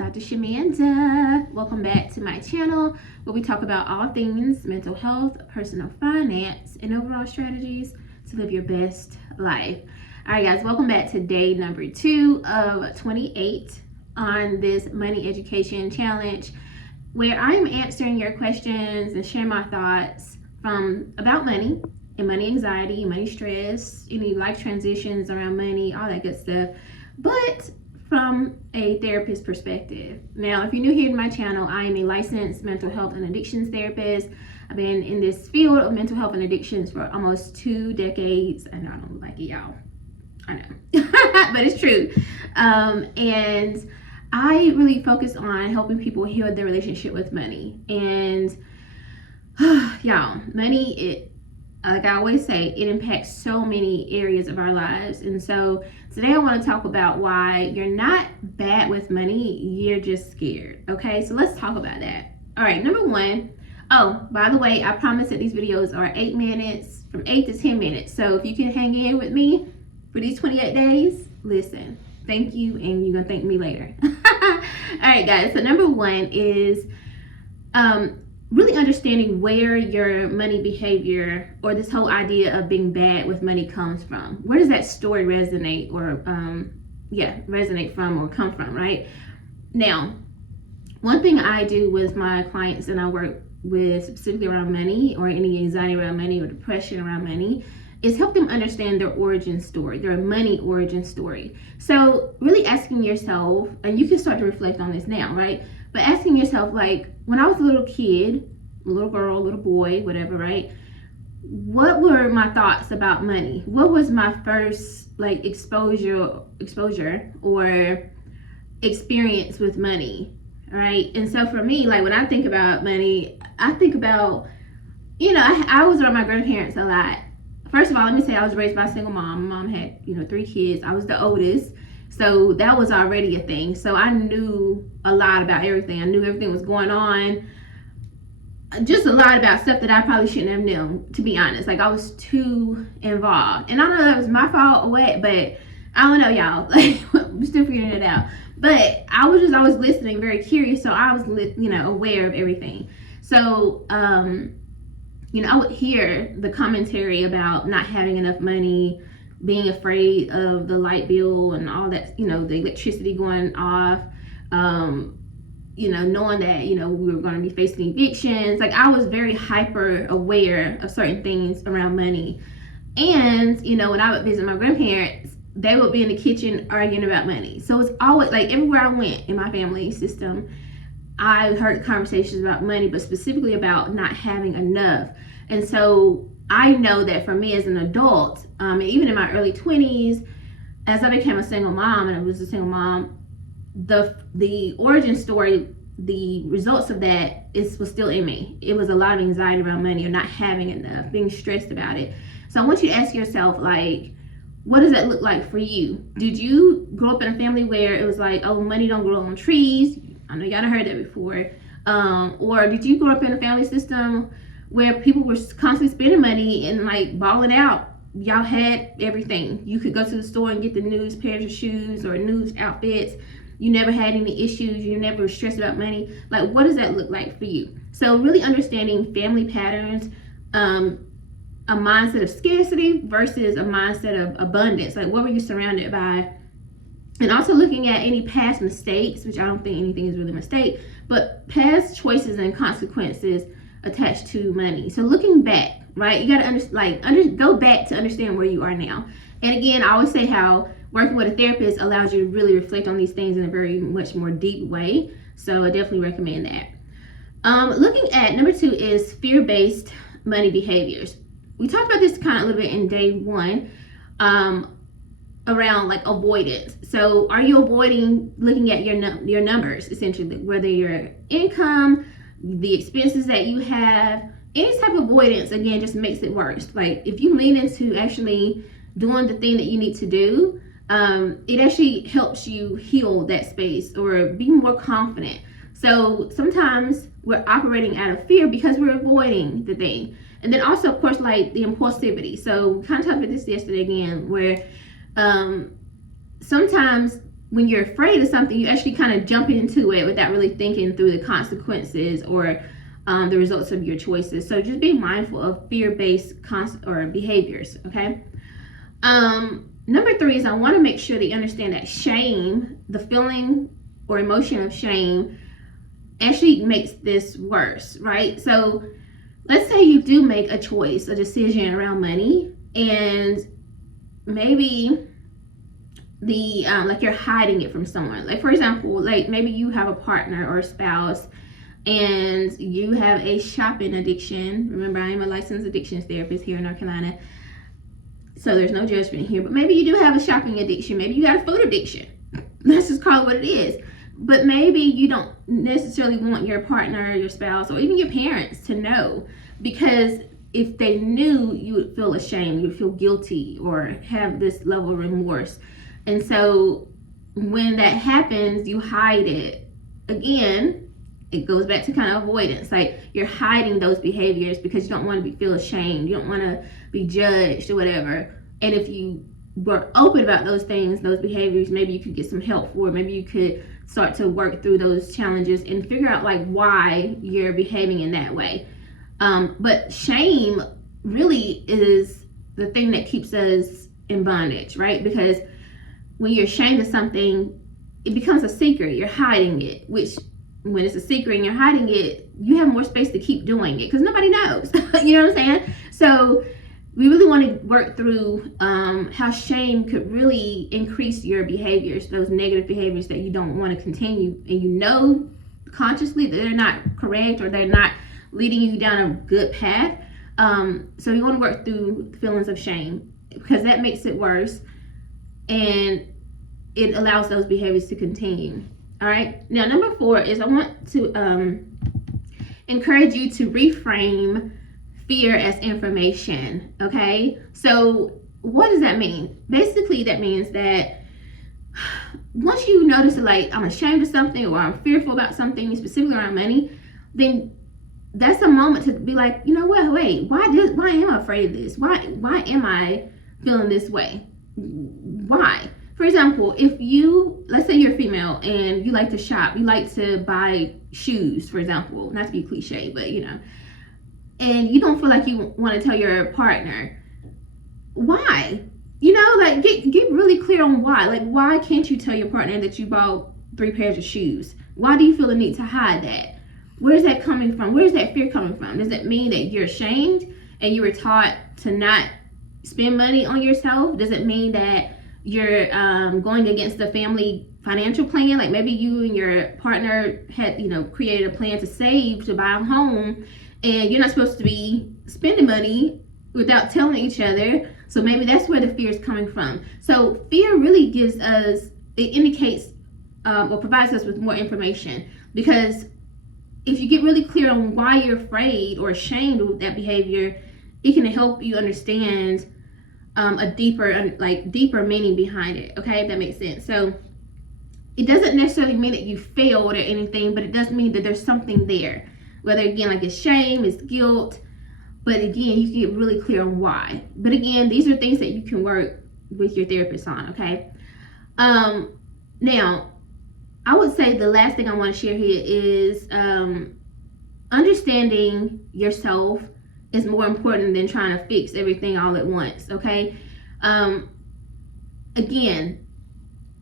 Dr. Shamanda. Welcome back to my channel where we talk about all things mental health, personal finance, and overall strategies to live your best life. All right, guys, welcome back to day number 2 of 28 on this money education challenge, where I am answering your questions and sharing my thoughts about money and money anxiety, money stress, any life transitions around money, all that good stuff, but from a therapist perspective. Now, if you're new here to my channel, I am a licensed mental health and addictions therapist. I've been in this field of mental health and addictions for almost 2 decades. I know I don't look like it, y'all. I know, but it's true. And I really focus on helping people heal their relationship with money. And y'all, money, like I always say, it impacts so many areas of our lives. And so today I want to talk about why you're not bad with money, you're just scared. Okay, so let's talk about that. All right, number 1. Oh, by the way, I promise that these videos are 8 minutes, from 8 to 10 minutes. So if you can hang in with me for these 28 days, listen, thank you, and you're going to thank me later. All right, guys, so number 1 is really understanding where your money behavior or this whole idea of being bad with money comes from. Where does that story resonate or resonate from or come from, right? Now, one thing I do with my clients and I work with specifically around money or any anxiety around money or depression around money is help them understand their origin story, their money origin story. So really asking yourself, and you can start to reflect on this now, right? But asking yourself, like, when I was a little kid, a little girl, a little boy, whatever, right? What were my thoughts about money? What was my first, like, exposure or experience with money, right? And so for me, like, when I think about money, I think about, I was around my grandparents a lot. First of all, let me say I was raised by a single mom. My mom had, 3 kids. I was the oldest. So that was already a thing. So I knew a lot about everything. I knew everything was going on. Just a lot about stuff that I probably shouldn't have known, to be honest. Like, I was too involved. And I don't know if that was my fault or what, but I don't know, y'all. Like, we're still figuring it out. But I was just always listening, very curious. So I was, aware of everything. So, I would hear the commentary about not having enough money, being afraid of the light bill and all that, the electricity going off, knowing that, we were going to be facing evictions. Like, I was very hyper aware of certain things around money. And, when I would visit my grandparents, they would be in the kitchen arguing about money. So it's always, like, everywhere I went in my family system, I heard conversations about money, but specifically about not having enough. And so I know that for me as an adult, and even in my early 20s, as I became a single mom, and I was a single mom, the origin story, the results of that was still in me. It was a lot of anxiety around money or not having enough, being stressed about it. So I want you to ask yourself, like, what does that look like for you? Did you grow up in a family where it was like, oh, money don't grow on trees? I know y'all heard that before. Or did you grow up in a family system where people were constantly spending money and, like, balling out? Y'all had everything. You could go to the store and get the newest pairs of shoes or newest outfits. You never had any issues. You never were stressed about money. Like, what does that look like for you? So really understanding family patterns, a mindset of scarcity versus a mindset of abundance. Like, what were you surrounded by? And also looking at any past mistakes, which I don't think anything is really a mistake, but past choices and consequences attached to money. So looking back, right? You got to go back to understand where you are now. And again, I always say how working with a therapist allows you to really reflect on these things in a very much more deep way. So I definitely recommend that. Looking at number 2 is fear-based money behaviors. We talked about this kind of a little bit in day 1, around, like, avoidance. So are you avoiding looking at your numbers, essentially, whether your income, the expenses that you have? Any type of avoidance, again, just makes it worse. Like, if you lean into actually doing the thing that you need to do, it actually helps you heal that space or be more confident. So sometimes we're operating out of fear because we're avoiding the thing. And then also, of course, like the impulsivity. So we kind of talked about this yesterday again, where sometimes when you're afraid of something, you actually kind of jump into it without really thinking through the consequences or the results of your choices. So just be mindful of fear-based behaviors, okay? Number 3 is I want to make sure that you understand that shame, the feeling or emotion of shame, actually makes this worse, right? So let's say you do make a choice, a decision around money, and maybe like you're hiding it from someone. Like, for example, like maybe you have a partner or a spouse and you have a shopping addiction. Remember, I am a licensed addictions therapist here in North Carolina, so there's no judgment here. But maybe you do have a shopping addiction. Maybe you got a food addiction. Let's just call it what it is. But maybe you don't necessarily want your partner, your spouse, or even your parents to know, because if they knew, you would feel ashamed, you would feel guilty, or have this level of remorse. And so when that happens, you hide it. Again, it goes back to kind of avoidance. Like, you're hiding those behaviors because you don't want to feel ashamed. You don't want to be judged or whatever. And if you were open about those things, those behaviors, maybe you could get some help for it. Maybe you could start to work through those challenges and figure out like why you're behaving in that way. But shame really is the thing that keeps us in bondage, right? Because when you're ashamed of something, it becomes a secret. You're hiding it, which when it's a secret and you're hiding it, you have more space to keep doing it because nobody knows. You know what I'm saying? So we really want to work through how shame could really increase your behaviors, those negative behaviors that you don't want to continue, and you know consciously that they're not correct or they're not leading you down a good path. So you want to work through feelings of shame because that makes it worse and it allows those behaviors to continue. All right. Now, number 4 is I want to encourage you to reframe fear as information. Okay. So what does that mean? Basically, that means that once you notice that, like, I'm ashamed of something or I'm fearful about something, specifically around money, then that's a moment to be like, you know what? Wait, why am I afraid of this? Why am I feeling this way? Why? For example, let's say you're female and you like to shop, you like to buy shoes, for example, not to be cliche, but and you don't feel like you want to tell your partner. Why? Like get really clear on why. Like, why can't you tell your partner that you bought 3 pairs of shoes? Why do you feel the need to hide that? Where's that coming from? Where's that fear coming from? Does it mean that you're ashamed and you were taught to not spend money on yourself? Does it mean that you're going against the family financial plan? Like, maybe you and your partner had created a plan to save to buy a home, and you're not supposed to be spending money without telling each other. So maybe that's where the fear is coming from. So fear really indicates or provides us with more information, because if you get really clear on why you're afraid or ashamed of that behavior, it can help you understand a deeper meaning behind it. Okay, if that makes sense. So it doesn't necessarily mean that you failed or anything, but it does mean that there's something there. Whether, again, like it's shame, it's guilt, but again, you can get really clear on why. But again, these are things that you can work with your therapist on. Okay. Now, I would say the last thing I want to share here is understanding yourself is more important than trying to fix everything all at once. Okay. Again,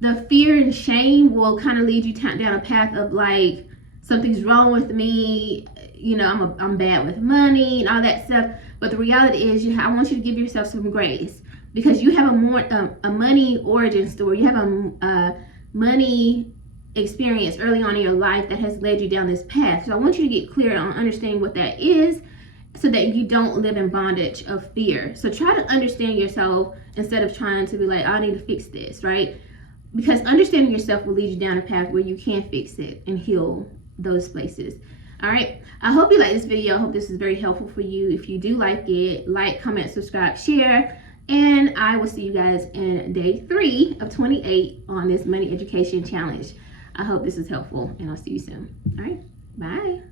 the fear and shame will kind of lead you down a path of like, something's wrong with me, I'm bad with money and all that stuff. But the reality is, I want you to give yourself some grace, because you have a money origin story. You have a money experience early on in your life that has led you down this path. So I want you to get clear on understanding what that is, so that you don't live in bondage of fear. So try to understand yourself instead of trying to be like, I need to fix this, right? Because understanding yourself will lead you down a path where you can fix it and heal those places. All right, I hope you like this video. I hope this is very helpful for you. If you do like it, like, comment, subscribe, share, and I will see you guys in day 3 of 28 on this money education challenge. I hope this is helpful, and I'll see you soon. All right, bye.